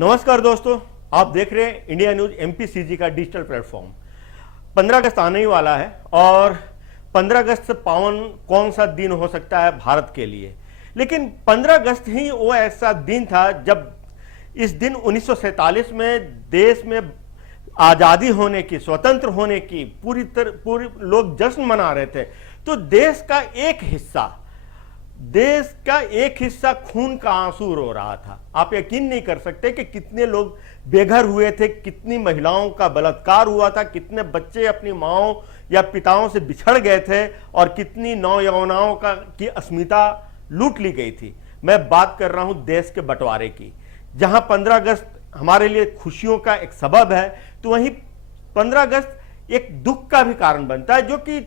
नमस्कार दोस्तों, आप देख रहे हैं इंडिया न्यूज एमपीसीजी का डिजिटल प्लेटफॉर्म। 15 अगस्त आने ही वाला है और 15 अगस्त से पावन कौन सा दिन हो सकता है भारत के लिए। लेकिन 15 अगस्त ही वो ऐसा दिन था जब इस दिन 1947 में देश में आजादी होने की, स्वतंत्र होने की पूरी लोग जश्न मना रहे थे। तो देश का एक हिस्सा खून का आंसू रो रहा था। आप यकीन नहीं कर सकते कि कितने लोग बेघर हुए थे, कितनी महिलाओं का बलात्कार हुआ था, कितने बच्चे अपनी माओं या पिताओं से बिछड़ गए थे और कितनी नौयौवनाओं की अस्मिता लूट ली गई थी। मैं बात कर रहा हूं देश के बंटवारे की। जहां 15 अगस्त हमारे लिए खुशियों का एक सबब है, तो वहीं 15 अगस्त एक दुख का भी कारण बनता है, जो कि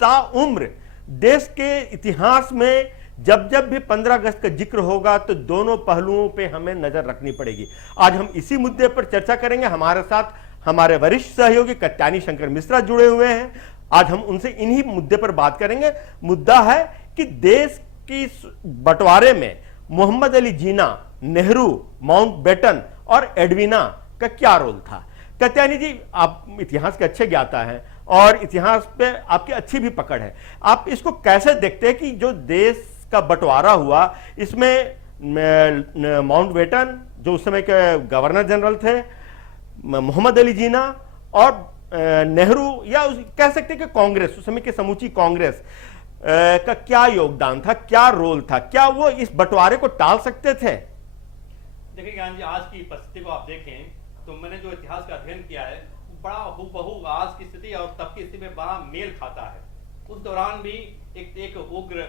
ताउम्र देश के इतिहास में जब जब भी 15 अगस्त का जिक्र होगा तो दोनों पहलुओं पे हमें नजर रखनी पड़ेगी। आज हम इसी मुद्दे पर चर्चा करेंगे। हमारे साथ हमारे वरिष्ठ सहयोगी कत्यानी शंकर मिश्रा जुड़े हुए हैं। आज हम उनसे इन्हीं मुद्दे पर बात करेंगे। मुद्दा है कि देश की बंटवारे में मोहम्मद अली जिन्ना, नेहरू, माउंटबेटन और एडविना का क्या रोल था। कत्यानी जी, आप इतिहास के अच्छे ज्ञाता हैं और इतिहास पे आपकी अच्छी भी पकड़ है। आप इसको कैसे देखते हैं कि जो देश का बंटवारा हुआ, इसमें माउंटबेटन जो उस समय के गवर्नर जनरल थे, मोहम्मद अली जिन्ना और नेहरू, या कह सकते हैं कि कांग्रेस, उस समय की समूची कांग्रेस का क्या योगदान था, क्या रोल था? क्या वो इस बंटवारे को टाल सकते थे? देखिए ज्ञान जी, आज की परिस्थिति को आप देखें तो मैंने जो इतिहास का अध्ययन किया है, बड़ा हूबहू आज की स्थिति और तब की स्थिति में बड़ा मेल खाता है। उस दौरान भी एक उग्र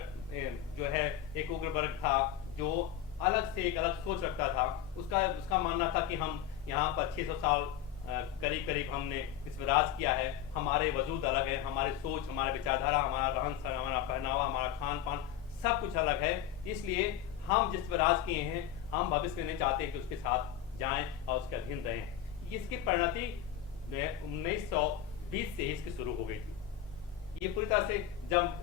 जो है, एक उग्र वर्ग था जो अलग से एक अलग सोच रखता था। उसका मानना था कि हम यहाँ पर 600 साल करीब करीब हमने इस पर राज किया है, हमारे वजूद अलग है, हमारी सोच, हमारा विचारधारा, हमारा रहन सहन, हमारा पहनावा, हमारा खान पान, सब कुछ अलग है। इसलिए हम जिस पर राज किए हैं, हम भविष्य में नहीं चाहते कि उसके साथ जाएं और उसके अधीन रहें। इसकी परिणति 1920 से इसकी शुरू हो गई थी। ये पूरी तरह से जब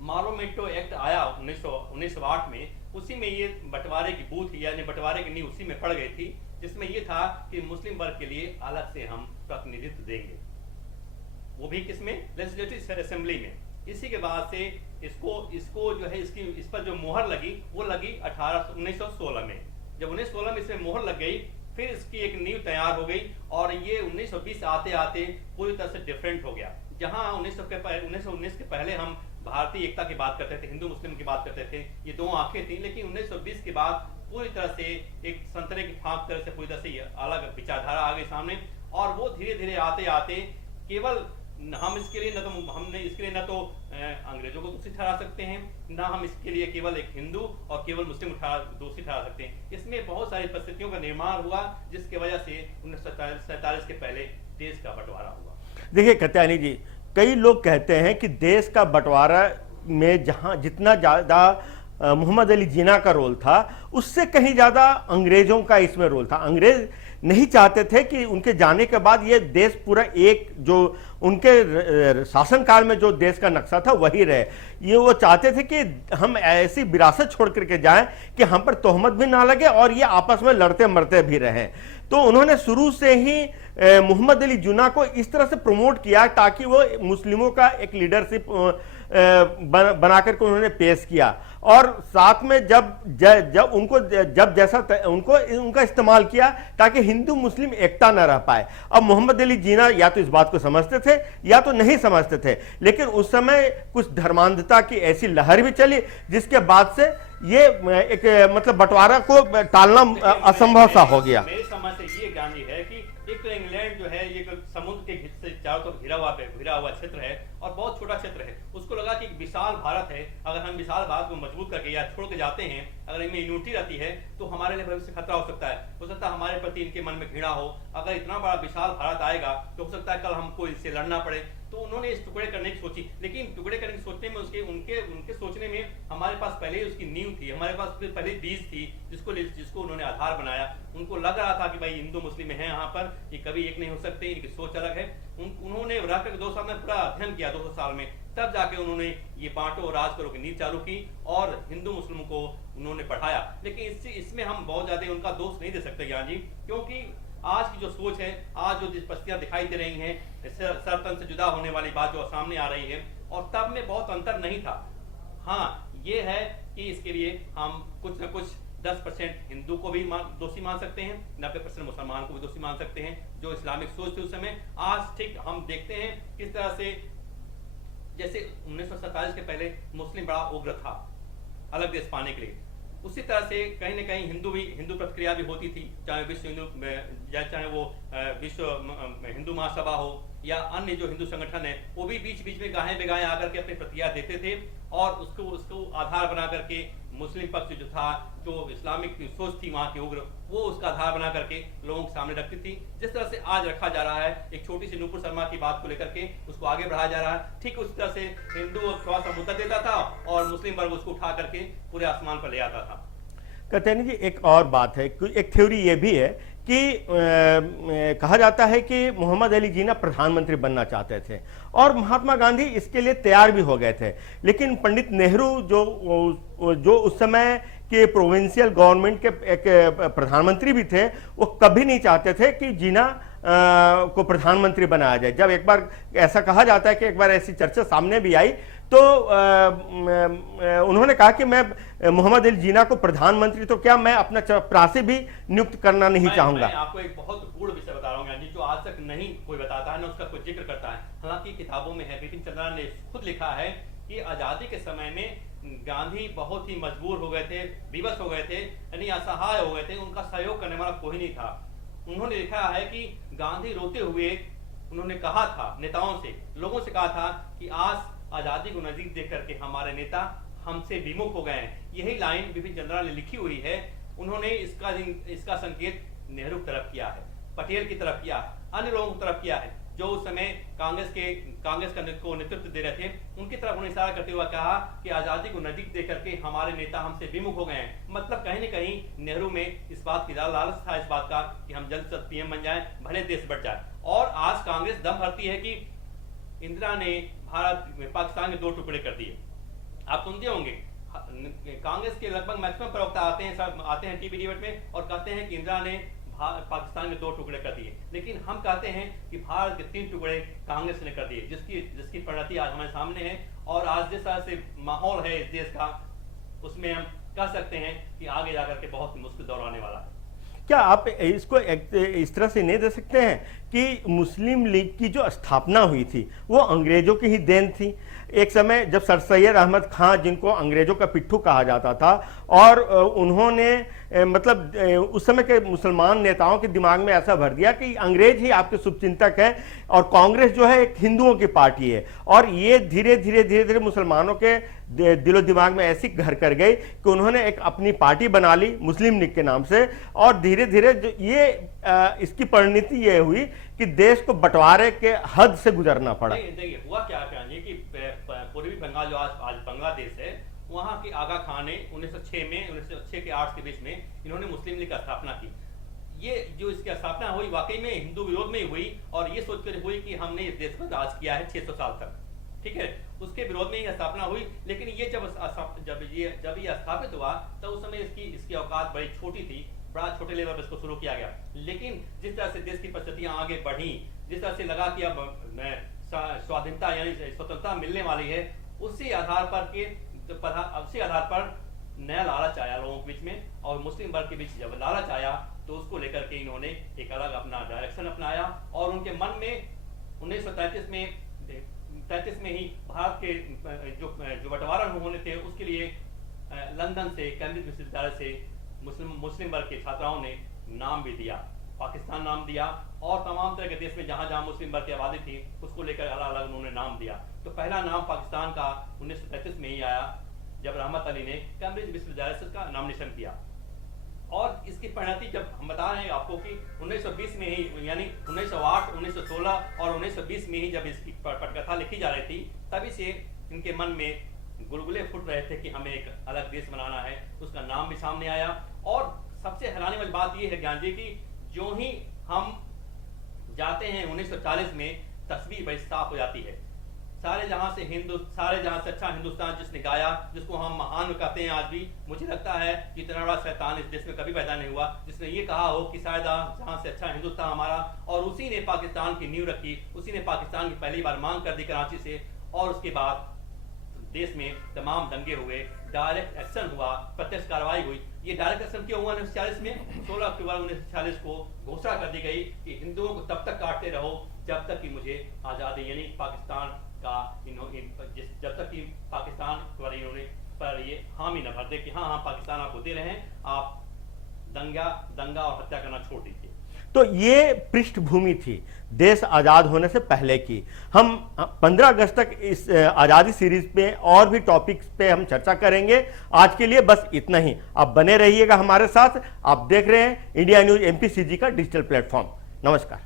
मारोमेटो एक्ट आया 1908 में, उसी में ये बंटवारे की बूथ यानी बंटवारे की नींव उसी में पड़ गई थी, जिसमें ये था कि मुस्लिम वर्ग के लिए अलग से हम प्रतिनिधित्व देंगे, वो भी किसमें, लेजिस्लेटिव असेंबली में। इसी के बाद से इसको जो है, इस पर जो मोहर लगी वो लगी 1916 में। जब 1916 में इसमें मोहर लग गई, फिर इसकी एक नींव तैयार हो गई और ये 1920 आते आते पूरी तरह से डिफरेंट हो गया। जहां 1919 के पहले हम भारतीय एकता की बात करते थे, हिंदू मुस्लिम की बात करते थे, ये दो आंखें थी, लेकिन 1920 के बाद पूरी तरह से एक संतरे की फांक तरह से पूरी तरह से अलग विचारधारा आ गई सामने। और वो धीरे धीरे आते आते केवल हम इसके लिए न तो अंग्रेजों को दोषी ठहरा सकते हैं, ना हम इसके लिए केवल एक हिंदू और केवल मुस्लिम दोषी ठहरा सकते हैं। इसमें बहुत सारी परिस्थितियों का निर्माण हुआ, जिसकी वजह से 1947 के पहले देश का बंटवारा हुआ। देखिए कत्यानी जी, कई लोग कहते हैं कि देश का बंटवारा में जितना ज्यादा मोहम्मद अली जिन्ना का रोल था, उससे कहीं ज्यादा अंग्रेजों का इसमें रोल था। अंग्रेज नहीं चाहते थे कि उनके जाने के बाद ये देश पूरा एक, जो उनके शासनकाल में जो देश का नक्शा था वही रहे। ये वो चाहते थे कि हम ऐसी विरासत छोड़ करके जाएं कि हम पर तोहमत भी ना लगे और ये आपस में लड़ते मरते भी रहें। तो उन्होंने शुरू से ही मोहम्मद अली जिन्ना को इस तरह से प्रमोट किया ताकि वो मुस्लिमों का एक लीडरशिप बना करके उन्होंने पेश किया। और साथ में जब उनका इस्तेमाल किया ताकि हिंदू मुस्लिम एकता न रह पाए। अब मोहम्मद अली जिन्ना या तो इस बात को समझते थे या तो नहीं समझते थे, लेकिन उस समय कुछ धर्मांधता की ऐसी लहर भी चली, जिसके बाद से ये एक मतलब बंटवारा को टालना असंभव सा हो गया। मेरी समझ से ये ज्ञानी है कि एक तो इंग्लैंड जो है, ये समुद्र के से चारों तरफ घिरा हुआ क्षेत्र है और बहुत छोटा क्षेत्र है। उसको लगा कि एक विशाल भारत है, अगर हम विशाल भारत को मजबूत करके या छोड़ के जाते हैं, अगर इनमें यूनिटी रहती है तो हमारे लिए भविष्य खतरा हो सकता है हमारे प्रति इनके मन में घृणा हो। अगर इतना बड़ा विशाल भारत आएगा तो हो सकता है कल हमको इससे लड़ना पड़े। तो उन्होंने इस टुकड़े करने की सोची, लेकिन टुकड़े करने की सोचने में उनके सोचने में हमारे पास पहले ही उसकी नींव थी, हमारे पास पहले बीज थी, जिसको उन्होंने आधार बनाया। उनको लग रहा था कि भाई हिंदू मुस्लिम हैं यहाँ पर, ये कभी एक नहीं हो सकते, इनकी सोच अलग है। उन्होंने रहकर 2 साल में पूरा अध्ययन किया, 200 साल में, तब जाके उन्होंने ये बांटो और राज करो की नीति चालू की और हिंदू मुस्लिम को उन्होंने पढ़ाया। लेकिन इसमें हम बहुत ज्यादा उनका दोष नहीं दे सकते ज्ञान जी, क्योंकि आज की जो सोच है, आज जो परिस्थितियां दिखाई दे रही हैं, सरतन से जुदा होने वाली बात जो सामने आ रही है, और तब में बहुत अंतर नहीं था। हाँ, ये है कि इसके लिए हम कुछ न कुछ 10% हिंदू को भी दोषी मान सकते हैं, 90% मुसलमान को भी दोषी मान सकते हैं, जो इस्लामिक सोच थी उस समय। आज ठीक हम देखते हैं किस तरह से, जैसे 1947 के पहले मुस्लिम बड़ा उग्र था अलग देश पाने के लिए, उसी तरह से कहीं न कहीं हिंदू प्रतिक्रिया भी होती थी, चाहे विश्व हिंदू, चाहे वो विश्व हिंदू महासभा हो या अन्य जो हिंदू संगठन है, वो भी बीच बीच में गाहें बेगाहें आकर के अपनी प्रतिक्रिया देते थे, और उसको आधार बना करके मुस्लिम पक्ष जो था, जो इस्लामिक सोच थी वहां की उग्र, वो उसका आधार बना करके लोगों के सामने रखती थी। जिस तरह से आज रखा जा रहा है, एक छोटी सी नूपुर शर्मा की बात को लेकर के उसको आगे बढ़ाया जा रहा है, ठीक उस तरह से हिंदू थोड़ा सा मुद्दा देता था और मुस्लिम वर्ग उसको उठा करके पूरे आसमान पर ले आता था। कतैनी जी, एक और बात है, एक थ्योरी ये भी है कि कहा जाता है कि मोहम्मद अली जिन्ना प्रधानमंत्री बनना चाहते थे और महात्मा गांधी इसके लिए तैयार भी हो गए थे, लेकिन पंडित नेहरू जो उस समय के प्रोविंशियल गवर्नमेंट के एक प्रधानमंत्री भी थे, वो कभी नहीं चाहते थे कि जिन्ना को प्रधानमंत्री बनाया जाए। जब एक बार ऐसा कहा जाता है कि एक बार ऐसी चर्चा सामने भी आई, तो उन्होंने कहा कि मैं मोहम्मद अली जिन्ना को प्रधानमंत्री तो क्या, मैं अपना चपरासी भी नियुक्त करना नहीं चाहूंगा। मैं आपको एक बहुत गूढ़ विषय बता रहा हूँ जो आज तक नहीं कोई बताता है, ना उसका कोई जिक्र करता है। हालांकि किताबों में है, बिपिन चंद्रा ने खुद लिखा है कि आजादी के समय में गांधी बहुत ही मजबूर हो गए थे, विवश हो गए थे, यानी असहाय हो गए थे, उनका सहयोग करने वाला कोई नहीं था। उन्होंने लिखा है कि गांधी रोते हुए उन्होंने कहा था, नेताओं से, लोगों से कहा था कि आज आजादी को नजदीक देख करके हमारे नेता हमसे विमुख हो गए हैं। यही लाइन बिपिन चंद्रा ने लिखी हुई है। उन्होंने इसका संकेत नेहरू की तरफ किया है, पटेल की तरफ किया है, अन्य लोगों की तरफ किया है जो उस समय कांग्रेस को नेतृत्व दे रहे थे, उनकी तरफ उन्हें इशारा करते हुए कहा कि आजादी को नजदीक देख करके हमारे नेता हमसे विमुख हो गए हैं। मतलब कहीं न कहीं नेहरू में इस बात की लालच था, इस बात का कि हम जल्द से जल्द पीएम बन जाएं, भले देश बढ़ जाए। और आज कांग्रेस दम भरती है कि इंदिरा ने पाकिस्तान के 2 टुकड़े कर दिए। आप सुनते होंगे कांग्रेस के लगभग मैक्सिमम प्रवक्ता आते हैं टीवी डिबेट में और कहते हैं कि इंदिरा ने पाकिस्तान के 2 टुकड़े कर दिए, लेकिन हम कहते हैं कि भारत के 3 टुकड़े कांग्रेस ने कर दिए, जिसकी परिणति आज हमारे सामने है। और आज जिस तरह से माहौल है इस देश का, उसमें हम कह सकते हैं कि आगे जाकर के बहुत मुश्किल दौर आने वाला है। क्या आप इसको इस तरह से नहीं दे सकते हैं कि मुस्लिम लीग की जो स्थापना हुई थी वो अंग्रेजों की ही देन थी? एक समय जब सर सैयद अहमद खां, जिनको अंग्रेजों का पिट्ठू कहा जाता था, और उन्होंने मतलब उस समय के मुसलमान नेताओं के दिमाग में ऐसा भर दिया कि अंग्रेज ही आपके शुभचिंतक हैं और कांग्रेस जो है एक हिंदुओं की पार्टी है, और ये धीरे धीरे मुसलमानों के दिलो दिमाग में ऐसी घर कर गई कि उन्होंने एक अपनी पार्टी बना ली मुस्लिम लीग के नाम से, और धीरे धीरे ये इसकी परिणति ये हुई कि देश को बंटवारे के हद से गुजरना पड़ा। देखिए हुआ क्या है कि पूर्वी बंगाल जो आज बांग्लादेश है, वहां के आगा खान ने 1906 के 8 के बीच में इन्होंने मुस्लिम लीग की स्थापना की। ये जो इसकी स्थापना हुई वाकई में हिंदू विरोध में ही हुई, और ये सोचकर हुई कि हमने इस देश पर राज किया है 600 साल तक, ठीक है, उसके विरोध में ही स्थापना हुई। लेकिन ये जब ये स्थापित हुआ तो उस समय इसकी औकात बड़ी छोटी थी, बड़ा छोटे लेवल पर इसको शुरू किया गया। लेकिन जिस तरह से देश की परिस्थितियां आगे बढ़ी, जिस तरह से लगा कि अब स्वाधीनता यानी स्वतंत्रता मिलने वाली है, उसी आधार पर नया लालच आया लोगों के बीच में, और मुस्लिम वर्ग के बीच जब लालच आया तो उसको लेकर के इन्होंने एक अलग अपना डायरेक्शन अपनाया। और उनके मन में 1933 में ही भारत के जो बंटवारा होने थे, उसके लिए लंदन से, कैम्ब्रिज विश्वविद्यालय से मुस्लिम वर्ग के छात्राओं ने नाम भी दिया, पाकिस्तान नाम दिया, और तमाम तरह के देश में जहां मुस्लिम वर्ग की आबादी थी उसको लेकर अलग अलग उन्होंने नाम दिया। तो पहला नाम पाकिस्तान का 1933 में ही आया, जब रहमत अली ने कैम्ब्रिज विश्वविद्यालय से उसका नामिनेशन किया। और इसकी परिणति जब हम बता रहे हैं आपको कि 1920 में ही, यानी 1908, 1916 और 1920 में ही जब इसकी पटकथा लिखी जा रही थी, तभी से इनके मन में गुलगुले फुट रहे थे कि हमें एक अलग देश बनाना है। उसका नाम भी सामने आया, और सबसे हैरानी वाली बात यह है ज्ञान जी कि जो ही हम जाते हैं 1940 में तस्वीर बड़ी साफ हो जाती है। सारे जहां से अच्छा हिंदुस्तान जिसने गाया, जिसको हम महान कहते हैं आज भी, मुझे लगता है कि इतना बड़ा शैतान इस देश में कभी पैदा नहीं हुआ जिसने ये कहा हो कि शायद जहां से अच्छा हिंदुस्तान हमारा, और उसी ने पाकिस्तान की नींव रखी, उसी ने पाकिस्तान की पहली बार मांग कर दी कराची से, और उसके बाद देश में तमाम दंगे हुए, डायरेक्ट एक्शन हुआ, प्रत्यक्ष कार्रवाई हुई। ये डायरेक्ट एक्शन क्यों हुआ 1940 में? 16 अक्टूबर 1940 को घोषणा कर दी गई कि हिंदुओं को तब तक काटते रहो जब तक कि मुझे आज़ादी, यानी पाकिस्तान का जब तक कि पाकिस्तान पर ये हामी न भर दे कि हाँ पाकिस्तान आपको दे रहे हैं, आप दंगा और हत्या करना छोड़ दीजिए। तो ये पृष्ठभूमि थी देश आजाद होने से पहले की। हम 15 अगस्त तक इस आजादी सीरीज पे और भी टॉपिक्स पे हम चर्चा करेंगे। आज के लिए बस इतना ही। आप बने रहिएगा हमारे साथ। आप देख रहे हैं इंडिया न्यूज MPCG का डिजिटल प्लेटफॉर्म। नमस्कार।